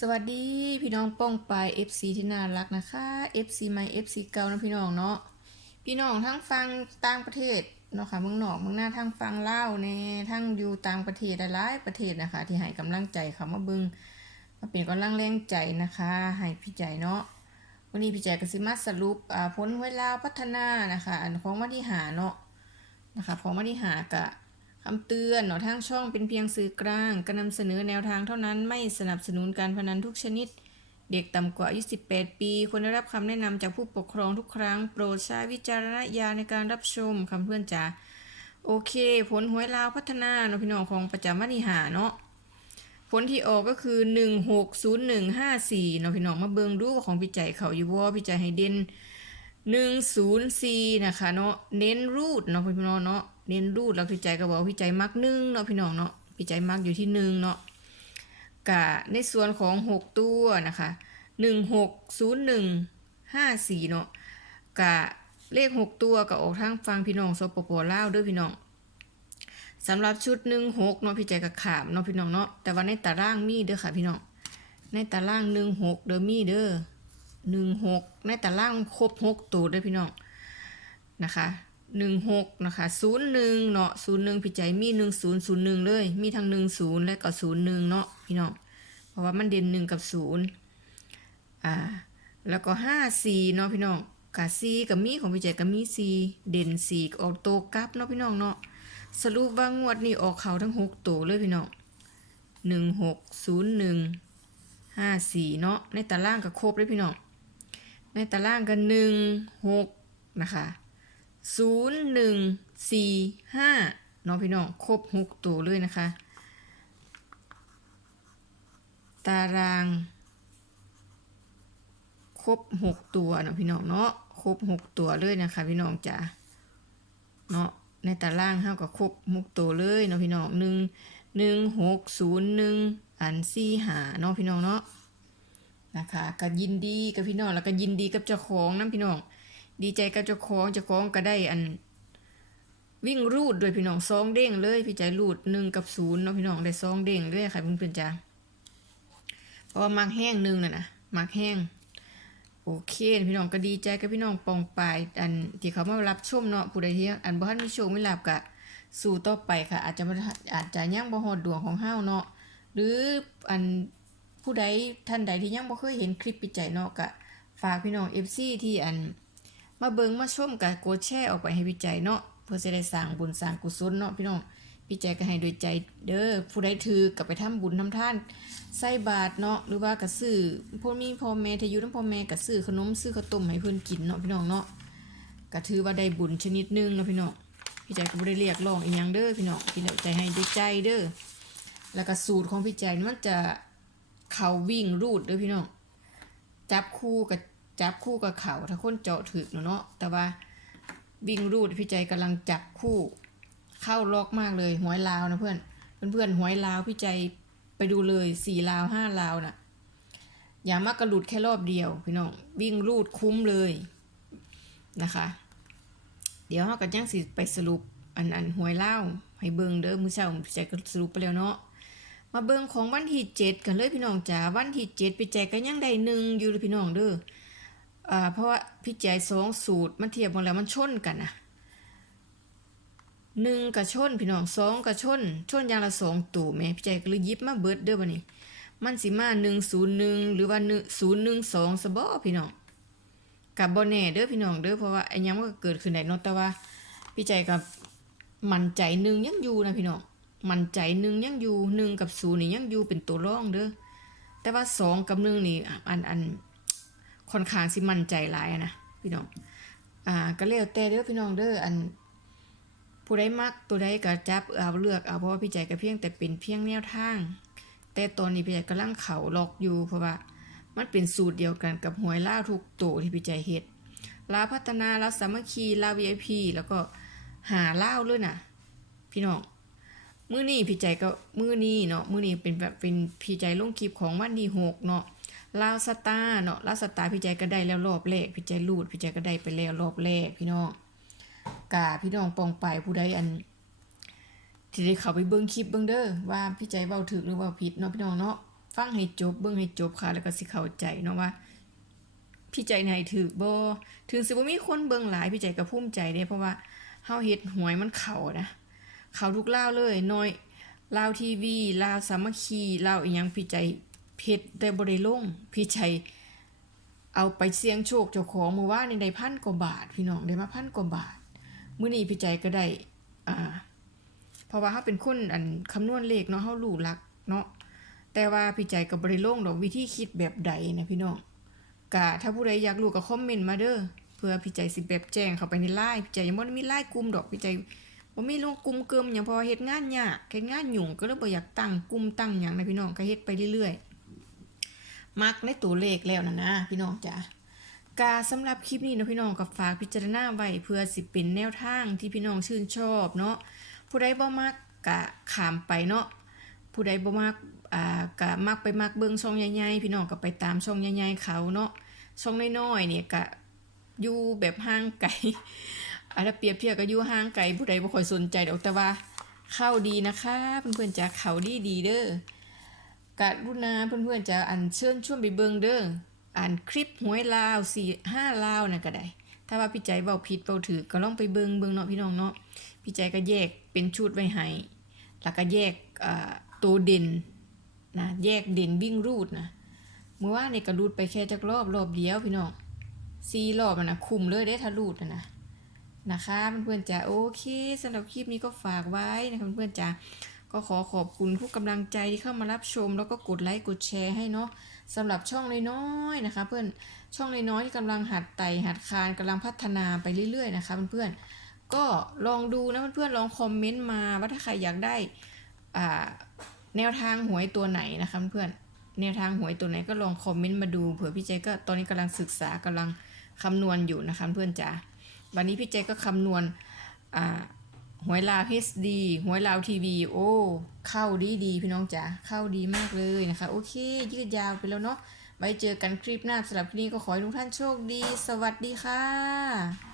สวัสดีพี่น้องป้องปาย FC ที่น่ารักนะคะ FC ใหม่ FC เก่านะพี่น้องเนาะพี่น้องทั้งฟังต่างประเทศเนาะค่ะเมืองนอกเมืองหน้าทั้งฟังเล่าในทั้งอยู่ต่างประเทศหลายประเทศนะคะ ที่ให้กำลังใจเขามาบึงมาเป็นกำลังแรงใจนะคะให้พี่ใจเนาะวันนี้พี่ใจก็สิมาสรุปอ่าผลหวลาพัฒนานะคะอันของวันที่หาเนาะนะคะของวันที่หากะ คำเตือนเนาะทางช่องเป็นเพียงสื่อกลางการนำเสนอแนวทางเท่านั้นไม่สนับสนุนการพนันทุกชนิด เด็กต่ำกว่าอายุ 18 ปี ควรได้รับคำแนะนำจากผู้ปกครองทุกครั้ง โปรดใช้วิจารณญาณในการรับชมคำเพื่อนจ๋าโอเค ผลหวยลาวพัฒนาเนาะพี่น้องของประจำวันที่หาเนาะผลที่ออกก็คือ 160154เนาะพี่น้องมาเบิงดูของพี่ใจเขาอยู่บ่าพี่ใจให้เด่นหนึ่งศูนย์สี่นะคะเนาะเน้นรูดเนาะพี่น้องเนาะ เน้นรูดแล้วพี่ใจก็บอกพี่ใจมักหนึ่งเนาะพี่น้องเนาะพี่ใจมักอยู่ที่หนึ่งเนาะกะในส่วนของหกตัวนะคะหนึ่งหกศูนย์หนึ่งห้าสี่เนาะกะเลขหกตัวก็ออกทางฟังพี่น้องสปปลาวด้วยพี่น้องสำหรับชุดหนึ่งหกเนาะพี่ใจก็ขามเนาะพี่น้องเนาะแต่ว่าในตารางมีเด้อค่ะพี่น้องในตารางหนึ่งหกเด้อมีเด้อหนึ่งหกในตารางครบหกตัวด้วยพี่น้องนะคะ หนึ่งหกนะคะศูนย์หนึ่งเนาะศูนย์หนึ่งพี่ใจมีหนึ่งศูนย์ศูนย์หนึ่งเลย มีทั้งหนึ่งศูนย์และก็ศูนย์หนึ่งเนาะพี่น้องเพราะว่ามันเด่นหนึ่งกับศูนย์อ่าแล้วก็ห้าสี่เนาะพี่น้องกับซีกับมีของพี่ใจกับมีซีเด่นสี่ออกโตวกลับเนาะพี่น้องเนาะสรุปว่างวดนี้ออกเขาทั้งหกตัวเลยพี่น้องหนึ่งหกศูนย์หนึ่งห้าสี่เนาะในตารางก็ครบเลยพี่น้องในตารางกันหนึ่งหกนะคะ ศูนย์หนึ่งสี่ห้าน้องพี่น้องครบหกตัวเลยนะคะ ตาราง ครบหกตัวเนาะพี่น้องเนาะครบหกตัวเลยนะคะ พี่น้องจ๋าเนาะในตารางเท่ากับครบหกตัวเลยเนาะพี่น้องหนึ่งหนึ่งหกศูนย์หนึ่งอันสี่หาเนาะพี่น้องเนาะนะคะก็ยินดีกับพี่น้องแล้วก็ยินดีกับเจ้าของนะพี่น้อง ดีใจกับเจ้าของเจ้าของก็ได้อัน วิ่งรูดโดวยพี่น้องซองเด้งเลยพี่ใจรูดหนึ่งกับศูนย์เนาะพี่น้องได้ซองเด้งเลยค่ะเพื่อนๆจ้าเพราะว่ามักแห้งหนึ่งน่ะนะมักแห้งโอเคพี่น้องก็ดีใจกับพี่น้องปองปายอันที่เขามารับชมเนาะผู้ใดที่อันบ่ทันมีโชคไม่หลับกะสู่ต่อไปค่ะ อาจจะอาจจะยังบ่ฮอดดวงของเฮาเนาะหรืออันผู้ใดท่านใดที่ยังบ่เคยเห็นคลิปปิจัยเนาะก็ฝากพี่น้อง FC ที่อัน มาเบิงมาชมกับโกดแชร์ออกไปให้พี่ใจเนาะเพื่อจะได้สร้างบุญสร้างกุศลเนาะพี่น้องพี่ใจก็ให้โดวยใจเด้อผู้ใดถือกับไปทำบุญทำทานใส่บาตรเนาะหรือว่าก็ซื้อพวกมีพ่อแม่ที่อยู่นำพ่อแม่ก็ซื้อขนมซื้อข้าวต้มให้เพิ่อนกินเนาะพี่น้องเนาะก็ถือว่าได้บุญชนิดหนึงเนาะพี่น้องพี่ใจก็บ่ได้เรียกร้องอีหยังเด้อพี่น้องพี่น้องใจให้ด้วยใจเด้อแล้วก็สูตรของพี่ใจนี่มันจะเขาวิ่งรูดเด้วยพี่น้องจับคู่กับ จับคู่กับเขาถ้าคนเจาะถึกเนาะแต่ว่าวิ่งรูดพี่ใจกำลังจับคู่เข้าล็อกมากเลยหวยลาวนะเพื่อนเพื่อนๆหวยลาวพี่ใจไปดูเลยสี่ลาวห้าลาวน่ะอย่ามากระหลุดแค่รอบเดียวพี่น้องวิ่งรูดคุ้มเลยนะคะ เดี๋ยวเราก็ยังสิไปสรุปอันอันหวยลาวให้เบิ่งเด้อมือเช้าพี่ใจก็สรุปไปแล้วเนาะมาเบิ่งของวันที่เจ็ดกันเลยพี่น้องจ๋าวันที่เจ็ดพี่แจก็ยังได้หนึ่งอยู่เลยพี่น้องเด้อ เพราะว่าพี่แจสองสูตรมันเทียบกันแล้วมันชนกันนะหนึ่งกับชนพี่น้องสองกับชนชนอย่างละสองตู่แม่พี่แจก็เลยยิบมาเบิดเด้อบัดนี้มันสิมาหนึ่งศูนย์หนึ่งหรือว่าหนึ่งศูนย์หนึ่งสองสบอพี่น้องกับบอแน่เด้อพี่น้องเด้อเพราะว่าไอ้ยังมันก็เกิดขึ้นได้นาะแต่ว่า พี่ใจกับมันใจหนึ่งยังอยู่นะพี่น้องมันใจหนึ่งยังอยู่หนึ่งกับศูนย์นี่ยังอยู่เป็นตัวร่องเด้อแต่ว่าสองกับหนึ่งนี่อันอัน ค่อนข้างสิมันใจหลายนะพี่น้องอ่าก็แล้วแต่เด้อพี่น้องเด้ออันผู้ใดมักตัวใดก็จับเอาเลือกเอาเพราะว่าพี่ใจก็เพียงแต่เป็นเพียงแนวทาง แต่ตอนนี้พี่ใจกำลังเขาล็อกอยู่เพราะว่ามันเป็นสูตรเดียวกันกับหวยล่าทุกตัวที่พี่ใจเฮ็ดลาพัฒนาลาสามัคคีลาว VIP แล้วก็หาเล่าเลยนะพี่น้องมื้อนี้พี่ใจก็มื้อนี้เนาะมื้อนี้เป็นแบบเป็นพี่ใจลงคลิปของวันที่หกเนาะ ลาวสตาเนาะลาวสตาพี่ใจก็ได้แล้วรอบแรกพี่ใจรูดพี่ใจก็ได้ไปแล้วรอบแรกพี่น้องกาพี่น้องปองไปผู้ใดอันที่ได้เข้าไปเบิ่งคลิปเบิ่งเด้อว่าพี่ใจเว้าถูกหรือว่าผิดเนาะพี่น้องเนาะฟังให้จบเบิ่งให้จบค่ะ แล้วก็สิเข้าใจเนาะว่า พี่ใจไหนถือบ่ถึงสิบ่มีคนเบิ่งหลายพี่ใจก็ภูมิใจเด้เพราะว่าเฮาเฮ็ดหวยมันเข้านะเข้าทุกล่าเลยน้อยลาวทีวีลาวสามัคคีลาวอีหยังพี่ใจ เฮ็ดได้บ่ได้ลงพี่ใจเอาไปเสี่ยงโชคเจ้าของเมื่อวานนี่ได้พันกว่าบาท พี่น้องได้มาพันกว่าบาทมื้อนี้พี่ใจก็ได้อ่าเพราะว่าเฮาเป็นคนอันคำนวณเลขเนาะเฮารู้หลักเนาะแต่ว่าพี่ใจก็บ่ได้ลงดอกวิธีคิดแบบใดนะพี่น้องกะถ้าผู้ใดอยากรู้ก็คอมเมนต์มาเด้อเพื่อพี่ใจสิแบบแจ้งเข้าไปในไลน์พี่ใจยังบ่ได้มีไลน์กลุ่มดอกพี่ใจบ่มีลงกลุ่มเกิมหยังเพราะว่าเฮ็ดงานยากเฮ็ดงานยุ่งก็เลยบ่อยากตั้งกลุ่มตั้งหยังนะพี่น้องก็เฮ็ดไปเรื่อยๆ มักในตัวเลขแล้วนะนะพี่น้องจ้ะกาสำหรับคลิปนี้นะพี่น้องก็ฝากพิจารณาไว้เพื่อสิเป็นแนวทางที่พี่น้องชื่นชอบเนาะผู้ใดบ่มักกะขามไปเนาะผู้ใดบ่มักอ่ากะมักไปมักเบิ่งช่องใหญ่ๆพี่น้องก็ไปตามช่องใหญ่ๆเขาเนาะช่องน้อยๆเนี่ยกะอยู่แบบห่างไกลอาจจะเปรียบเทียบกับอยู่ห่างไกลผู้ใดบ่ค่อยสนใจดอกแต่ว่าเข้าดีนะคะเพื่อนๆจะเข้าดีดีเด้อ กะรุณาเพื่อนๆจะอันเชิญชวนไปเบิงเด้ออ่านคลิปหวยลาวสี่ห้าลาวนะก็ได้ ถ้าว่าพี่ใจเบาผิดเบาถือก็ลองไปเบิงเบิงเนาะพี่น้องเนาะพี่ใจก็แยกเป็นชุดไว้ให้แล้วก็แยกตัวเด่นนะแยกเด่นวิ่งรูดนะเมื่อวานนี่ก็รูดไปแค่จักรอบรอบเดียวพี่น้องสี่รอบนะคุมเลยได้ถ้ารูดนะนะนะคะเพื่อนๆจะโอเคสำหรับคลิปนี้ก็ฝากไว้นะคะเพื่อนๆจะ ก็ขอขอบคุณทุกกำลังใจที่เข้ามารับชม แล้วก็กดไลค์กดแชร์ให้เนาะสำหรับช่องน้อยๆนะคะ เพื่อนช่องน้อยๆที่กำลังหัดไต่หัดคานกำลังพัฒนาไปเรื่อยๆนะคะเพื่อนๆก็ลองดูนะเพื่อนๆลองคอมเมนต์มาว่าถ้าใครอยากได้แนวทางหวยตัวไหนนะคะเพื่อนแนวทางหวยตัวไหนก็ลองคอมเมนต์มาดูเผื่อพี่เจก็ตอนนี้กำลังศึกษากำลังคำนวณอยู่นะคะเพื่อนจ๋าวันนี้พี่เจก็คำนวณอ่า หวยลาว HD หวยลาวทีวีโอ้ เข้าดีดีพี่น้องจ๋าเข้าดีมากเลยนะคะ โอเค ยืดยาวไปแล้วเนาะไว้เจอกันคลิปหน้าสำหรับคลิปนี้ก็ขอให้ทุกท่านโชคดี สวัสดีค่ะ